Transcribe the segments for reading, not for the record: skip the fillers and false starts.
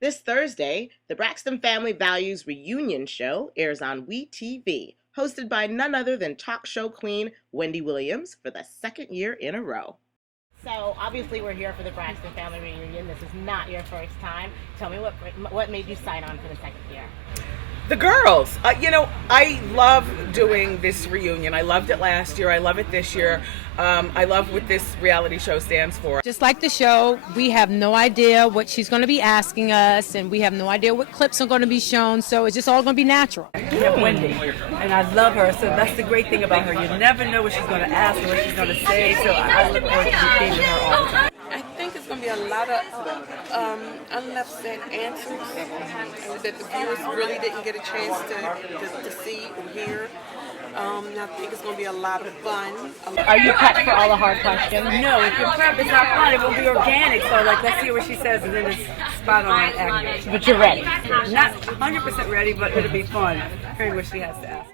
This Thursday, the Braxton Family Values Reunion Show airs on WeTV, hosted by none other than talk show queen Wendy Williams for the second year in a row. So, obviously we're here for the Braxton Family Reunion. This is not your first time. Tell me what made you sign on for the second year? The girls. I love doing this reunion. I loved it last year. I love it this year. I love what this reality show stands for. Just like the show, we have no idea what she's going to be asking us, and we have no idea what clips are going to be shown, so it's just all going to be natural. We have Wendy, and I love her, so that's the great thing about her. You never know what she's going to ask or what she's going to say, so I look forward to being with her all the time. I think it's going to be a lot of unleft answers that the viewers really didn't get a chance to see or hear. I think it's going to be a lot of fun. Are you prepped for all the hard questions? No, if you're prepped, it's not fun. It will be organic, so let's see what she says, and then it's spot on accurate. But you're ready. Not 100% ready, but it'll be fun hearing what she has to ask.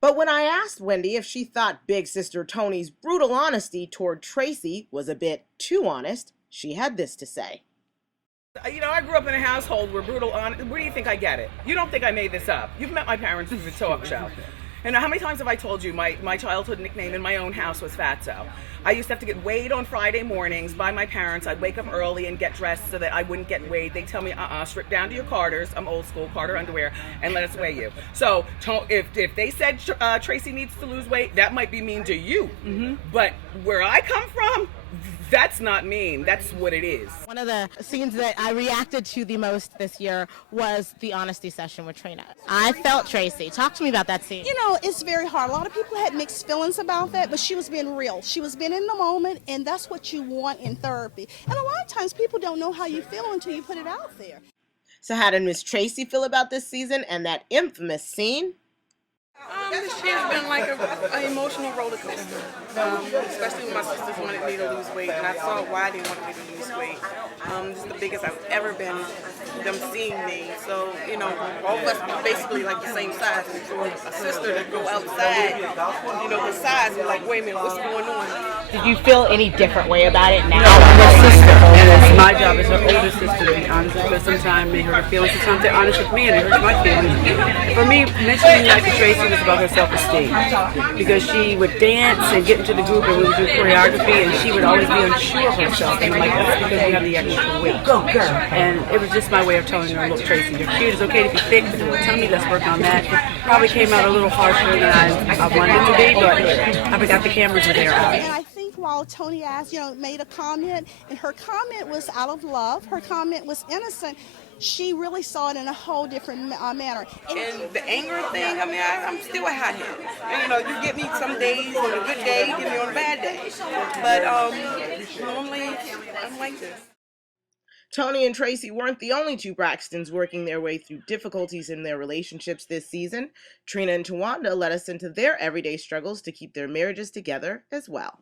But when I asked Wendy if she thought big sister Toni's brutal honesty toward Tracy was a bit too honest, she had this to say. I grew up in a household where brutal honest. Where do you think I get it? You don't think I made this up. You've met my parents through the talk show. And how many times have I told you my childhood nickname in my own house was Fatso? I used to have to get weighed on Friday mornings by my parents. I'd wake up early and get dressed so that I wouldn't get weighed. They'd tell me, strip down to your Carters, I'm old school, Carter underwear, and let us weigh you. So if they said Tracy needs to lose weight, that might be mean to you. Mm-hmm. But where I come from, that's not mean. That's what it is. One of the scenes that I reacted to the most this year was the honesty session with Trina. I felt Tracy. Talk to me about that scene. It's very hard. A lot of people had mixed feelings about that, but she was being real. She was being in the moment, and that's what you want in therapy. And a lot of times people don't know how you feel until you put it out there. So how did Miss Tracy feel about this season and that infamous scene? This year has been like an emotional roller coaster, especially when my sisters wanted me to lose weight, and I saw why they wanted me to lose weight. This is the biggest I've ever been, them seeing me. So, all of us are basically like the same size. And for a sister to go outside, the size, we're like, wait a minute, what's going on? Did you feel any different way about it now? No, I'm her sister, and it's my job as her older sister to be honest, because sometimes they hurt her feelings. Sometimes they're honest with me, and it hurts my feelings. For me, mentioning that to Tracy was about her self-esteem, because she would dance and get into the group and we would do choreography, and she would always be unsure of herself, and I'm like, that's because you have the extra weight. And it was just my way of telling her, look, Tracy, you're cute, it's okay to be thick, but your tummy, let's work on that. Probably came out a little harsher than I wanted it to be, but I forgot the cameras were there. And I think while Toni made a comment, and her comment was out of love, her comment was innocent, she really saw it in a whole different manner. And the anger thing, I'm still a hothead. You get me some days on a good day, you get me on a bad day. But normally, I'm like this. Toni and Tracy weren't the only two Braxtons working their way through difficulties in their relationships this season. Trina and Tawanda let us into their everyday struggles to keep their marriages together as well.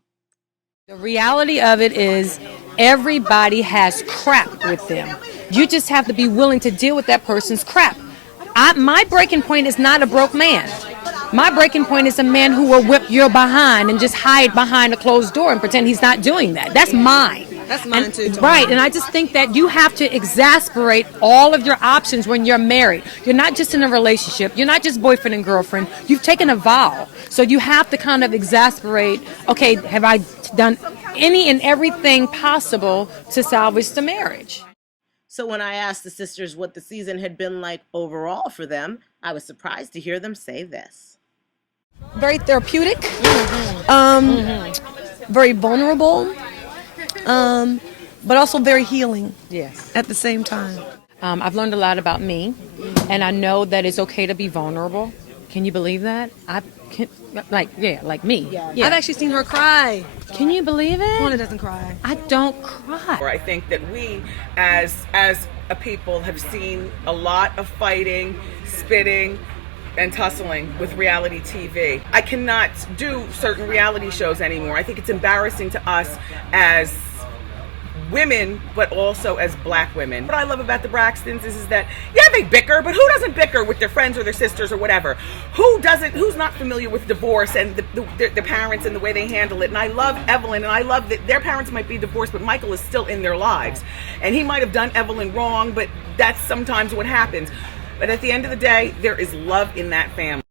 The reality of it is everybody has crap with them. You just have to be willing to deal with that person's crap. My breaking point is not a broke man. My breaking point is a man who will whip your behind and just hide behind a closed door and pretend he's not doing that. That's mine. That's mine too. Right, and I just think that you have to exasperate all of your options when you're married. You're not just in a relationship. You're not just boyfriend and girlfriend. You've taken a vow. So you have to kind of exasperate, okay, have I done any and everything possible to salvage the marriage? So when I asked the sisters what the season had been like overall for them, I was surprised to hear them say this. Very therapeutic, very vulnerable, but also very healing. Yes. At the same time. I've learned a lot about me, and I know that it's okay to be vulnerable. Can you believe that? Like me. Yeah. I've actually seen her cry. Can you believe it? Toni doesn't cry. I don't cry. I think that we, as a people, have seen a lot of fighting, spitting, and tussling with reality TV. I cannot do certain reality shows anymore. I think it's embarrassing to us as women, but also as black women. What I love about the Braxtons is that, yeah, they bicker, but who doesn't bicker with their friends or their sisters or whatever? Who's not familiar with divorce and the parents and the way they handle it? And I love Evelyn, and I love that their parents might be divorced, but Michael is still in their lives. And he might have done Evelyn wrong, but that's sometimes what happens. But at the end of the day, there is love in that family.